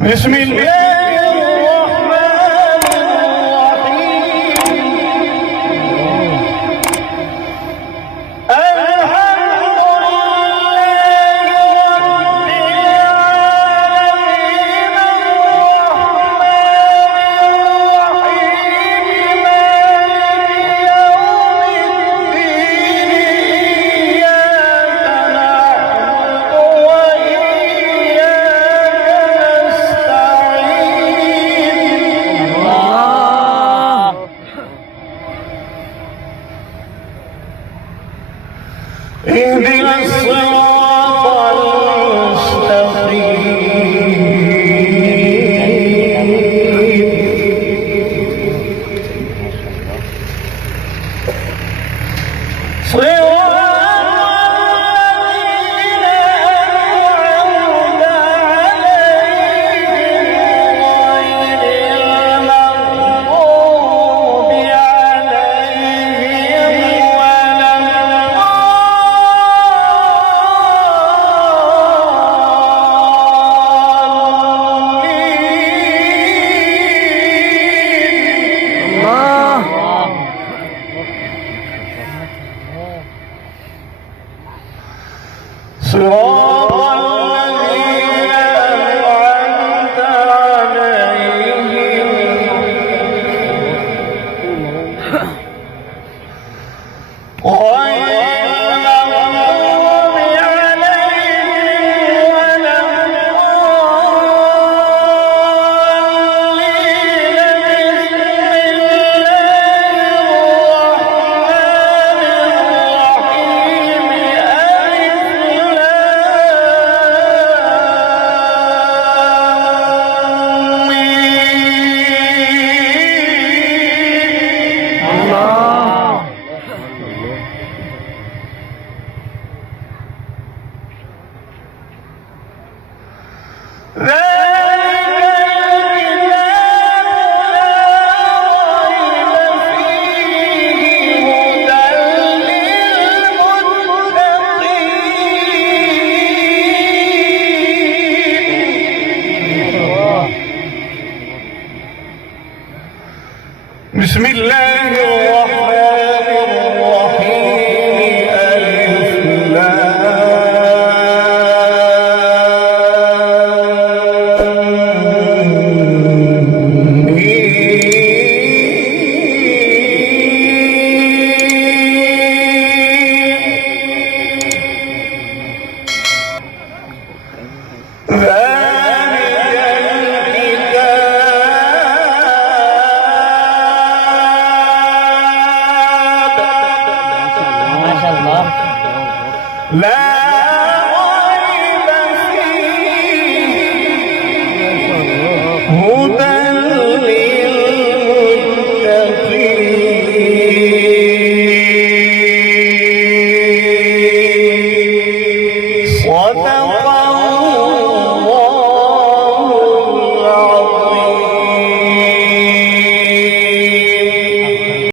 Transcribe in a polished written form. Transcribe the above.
بسم الله الرحمن الرحيم الحمد لله رب العالمين الرحمن الرحيم مالك يوم الدين إياك نعبد وإياك نستعين اهدنا الصراط المستقيم صراط الذين أنعمت عليهم غير المغضوب عليهم ولا صراط الذين أنعمت عليهم غير المغضوب عليهم ولا بسم الله الرحمن الرحيم ألف لام لا